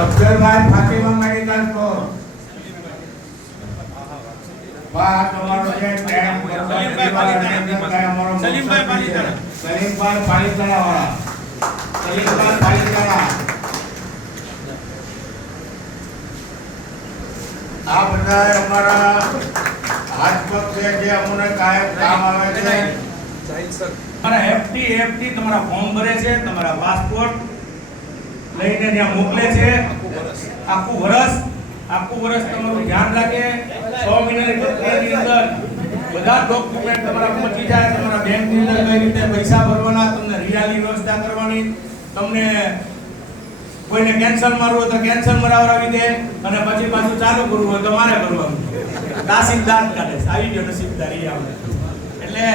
અફઝલભાઈ Fatima medical store વાહ તમારો જે ટાઈમ સલીમભાઈ પાલિતાણા વાળા આ બધા અમારા હાથ પગ છે જે અમને કાયમ કામ આવે છે તમારા એફટી તમારા ફોર્મ ભરે છે, તમારા પાસપોર્ટ લઈને ત્યાં મોકલે છે, આખું વર્ષ તમારું ધ્યાન રાખે, 6 મહિનાની પ્રક્રિયાની અંદર બધા ડોક્યુમેન્ટ તમારા પહોંચી જાય, તમારા બેંકની અંદર કઈ રીતે પૈસા ભરવાના, તમને રિયાની વ્યવસ્થા કરવાની, તમને કોઈને કેન્સલ મારવું હોય તો કેન્સલ મરાવરાવી દે, અને પછી પાછું ચાલુ કરવું હોય તો મારે કરવાનું. નસીબદાર કાઢે આવી ગયો નસીબદારી આવે એટલે